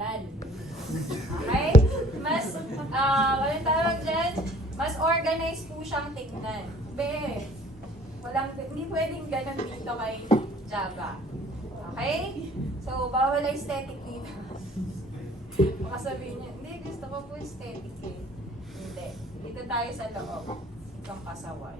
tignan. Okay? Mas, ano tawag dyan? Mas organized po siyang tignan. Hindi pwedeng ganun dito kay Java. Okay? So, bawal aesthetic dito. Baka sabihin niya, hindi, gusto ko po aesthetic eh. Hindi. Dito tayo sa loob. Itong pasaway.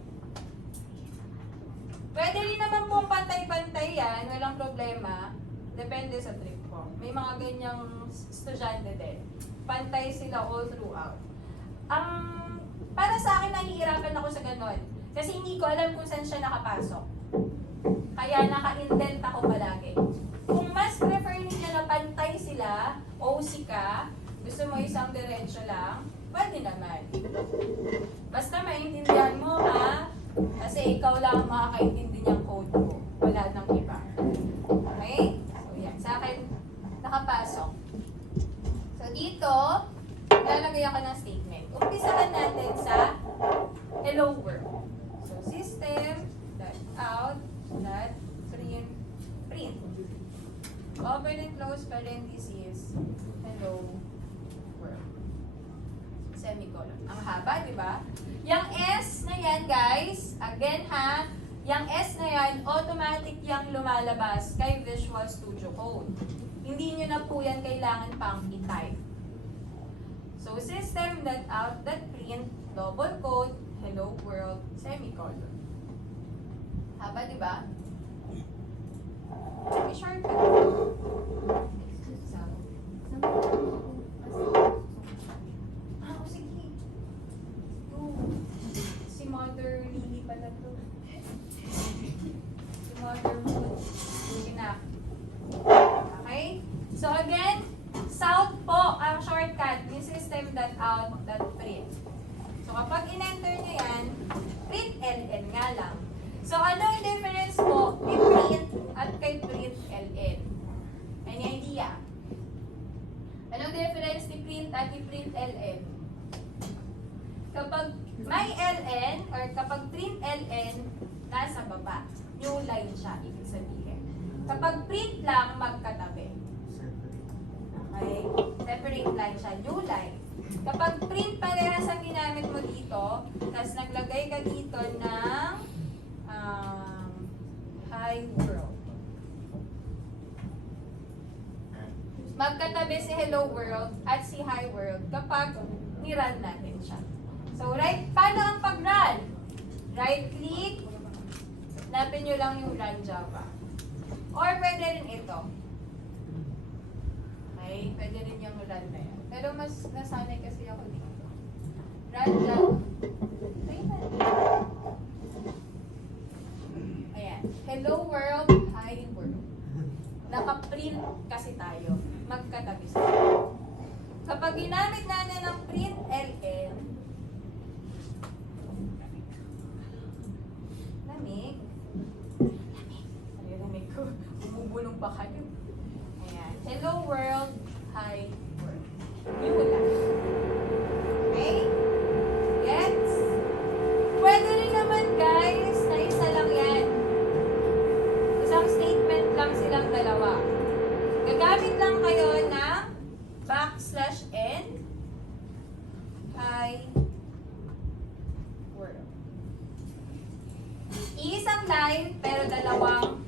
Pwede rin naman po pantay-pantay yan. Walang problema. Depende sa trip ko. May mga ganyang estudyante din. Pantay sila all throughout. Para sa akin, nahihirapan ako sa ganon. Kasi hindi ko alam kung saan siya nakapasok. Kaya naka-indent ako palagi. Kung mas prefer ninyo na pantay sila, OC ka, gusto mo isang diretsyo lang, pwede naman. Basta maintindihan mo ha, kasi ikaw lang makakaintindi niyang code mo. Wala nang iba. Okay? So yan, sa akin, nakapasok. So dito, lalagay ako ng statement. Umpisahan natin sa hello world. So system.out.print. Open and close parentheses. Hello world. Semicolon. Ang haba, di ba? Yung S na yan, guys, again ha, yung S na yan, automatic yung lumalabas kay Visual Studio Code. Hindi nyo na po yan kailangan pang i-type. So, system.out.print, double quote, hello world, semicolon. Haba, di ba? May shortcut. Sige. Si Mother Lily pala to. Si Mother Moon. Okay? So again, south po ang shortcut ni system.out.print. So kapag in-enter nyo yan, print ln nga lang. So ano yung difference po ni print at kay print ln? Any idea? Anong difference ni print at ni print ln? Kapag may ln or kapag print ln, nasa baba. New line siya, ibig sabihin. Kapag print lang, magkatabi. Okay? Separate line siya, new line. Kapag print parehas ang ginamit mo dito, tapos naglagay ka dito ng hi world. Magkatabi si hello world at si hi world kapag ni-run natin siya. So, paano ang pag-run? Right click, hanapin nyo lang yung run Java. Or pwede rin ito. Okay, pwede rin yung run na yan. Pero mas nasanay kasi ako dito. Run Java. Ayan. Hello world, hi world. Naka-print kasi tayo. Magkatabi sila. Kapag ginamit natin ng print ln, lamig. Lamig ko. Bumubulong pa kayo. Ayan. Hello world, hi world. New line. Okay? Gets? Pwede rin naman guys, na isa lang yan. Isang statement lang silang dalawa. Gagamit lang kayo ng \n hi world. Isang line pero dalawang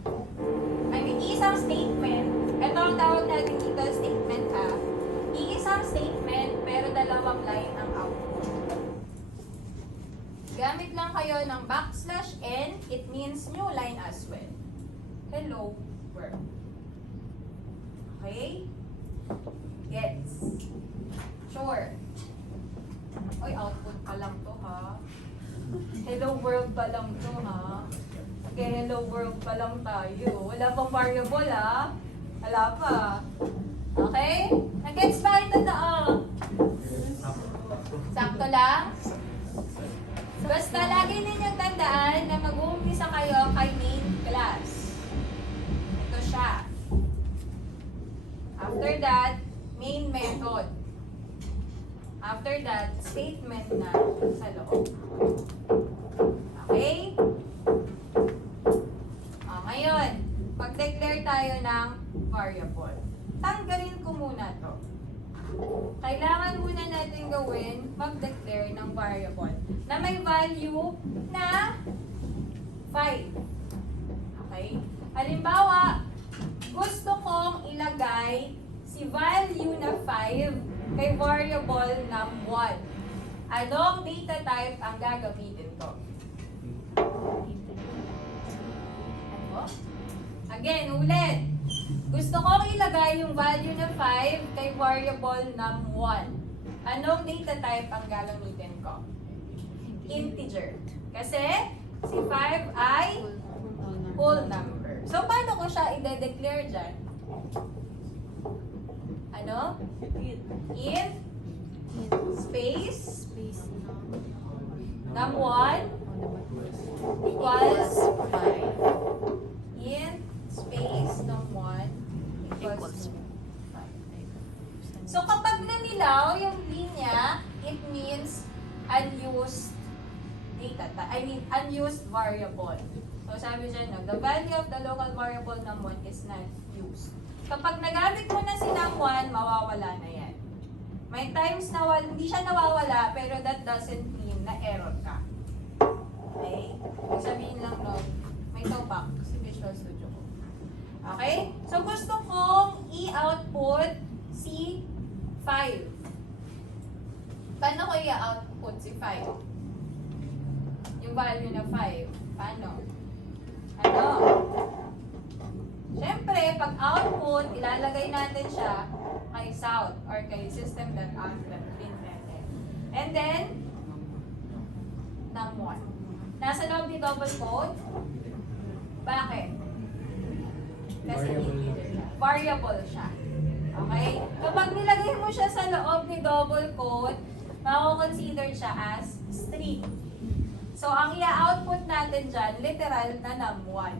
isang statement. Ito ang tawag natin dito statement ha. Iisang statement pero dalawang line ang output. Gamit lang kayo ng \n, it means new line as well. Hello world. Okay? Gets? Sure. Oy, output pa lang to ha. Hello world pa lang to ha. Okay, hello world pa lang tayo. Wala pang variable ha. Wala pa. Okay? Nag-gets ba ito na? Sakto lang? Basta lagi ninyong tandaan na mag-uumpisa kayo kay main class. Ito siya. After that, main method. After that, statement na sa loob. Okay? Ngayon, pag-declare tayo ng variable. Tanggalin ko muna to. kailangan muna natin gawin, mag-declare ng variable na may value na 5. Okay? Halimbawa, gusto kong ilagay si value na 5 kay variable na 1. Anong data type ang gagamitin ko? Ano? Again, ulit. Gusto kong ilagay yung value na 5 kay variable na 1. Anong data type ang gagamitin ko? Integer. Kasi si 5 ay whole number. So, paano ko siya i-declare dyan? Ano? If space num1 equals 5. In space num1 equals 5. So, kapag nanilaw yung linya, it means unused unused variable. So, sabi dyan, no, the value of the local variable num1 is not used. Kapag nagamit mo na si num1, mawawala na yan. May times na hindi siya nawawala, pero that doesn't mean na error ka. Okay? Sabihin lang nun, may towback si Visual Studio ko. Okay? So, gusto kong i-output si 5. Paano ko i-output si 5? Yung value na 5. Paano? Ano? Siyempre, pag output, ilalagay natin siya kay south or kay system.out.println. And then, num1. Nasa loob ni double quote. Bakit? Kasi integer siya. Variable siya. Okay? Kapag nilagay mo siya sa loob ni double quote, mako-consider siya as string. So, ang i-output natin dyan, literal na num1.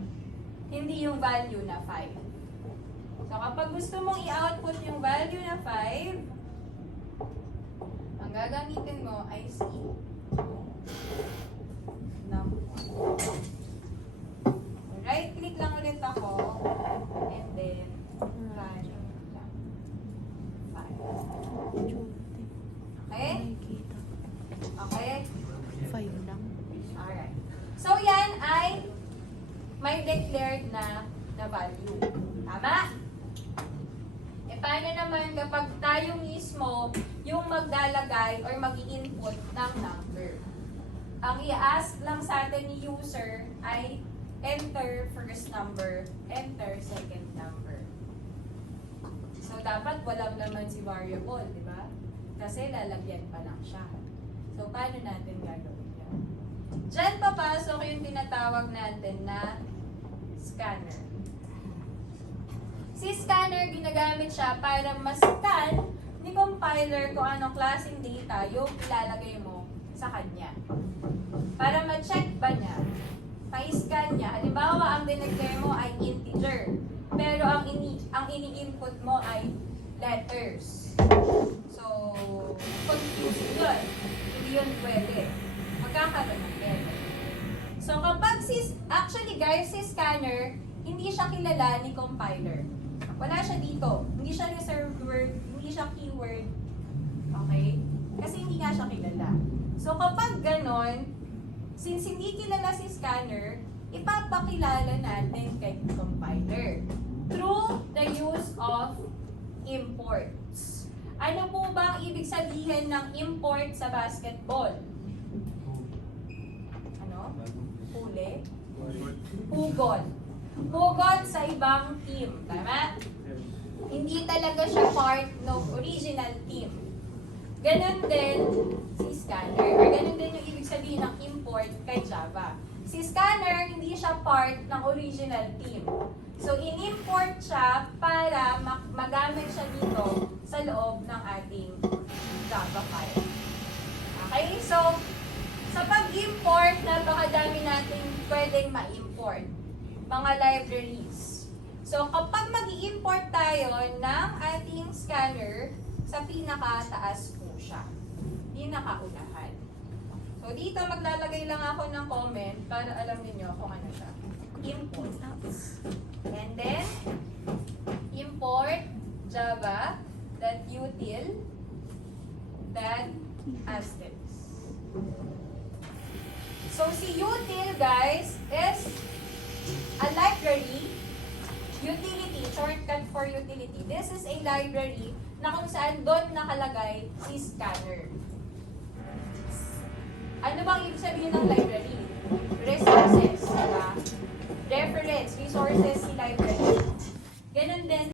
Hindi yung value na 5. So, kapag gusto mong i-output yung value na 5, ang gagamitin mo ay si num1. Right-click lang ulit ako, and then, run lang. 5. Okay? Okay? 5 lang. Alright. So, yan ay may declared na value. Tama? E paano naman kapag tayo mismo yung maglalagay or mag-i-input ng number? Ang i-ask lang sa atin ni user ay enter first number, enter second number. So, dapat walang laman si variable, di ba? Kasi lalagyan pa lang siya. So, paano natin gagawin yan? Diyan papasok yung tinatawag natin na scanner. Si scanner, ginagamit siya para ma-scan ni compiler kung anong klaseng data yung ilalagay mo sa kanya. Para ma-check ba niya, ma-scan niya. Halimbawa, ang dineclare mo ay integer, pero ang ini-input mo ay letters. So, confused yun. Hindi yun pwede. Magkakaroon ng error. So, kapag actually guys, si scanner, hindi siya kilala ni compiler. Wala siya dito. Hindi siya reserved word, hindi siya keyword. Okay? Kasi hindi nga siya kilala. So, kapag ganon, since hindi kilala si scanner, ipapakilala natin kay compiler through the use of imports. Ano po ba ang ibig sabihin ng import sa basketball? Ano? Huli? Hugot. Hugot sa ibang team. Tama? Hindi talaga siya part ng original team. Ganon din si scanner. Or ganon din yung ibig sabihin ng import kay Java. Si scanner, hindi siya part ng original team. So, in-import siya para magamit siya dito sa loob ng ating Java file. Okay? So, sa pag-import, napakadami natin pwedeng ma-import. Mga libraries. So, kapag mag-i-import tayo ng ating scanner, sa pinakataas po siya. Pinakaunahan. So, dito maglalagay lang ako ng comment para alam niyo kung ano siya. Import. And then, import java.util that as this. So, si util, guys, is a library, utility, shortcut for utility. This is a library na kung saan doon nakalagay si scanner. Ano bang ibig sabihin ng library? Resources, diba? Reference, resources si library. Ganun din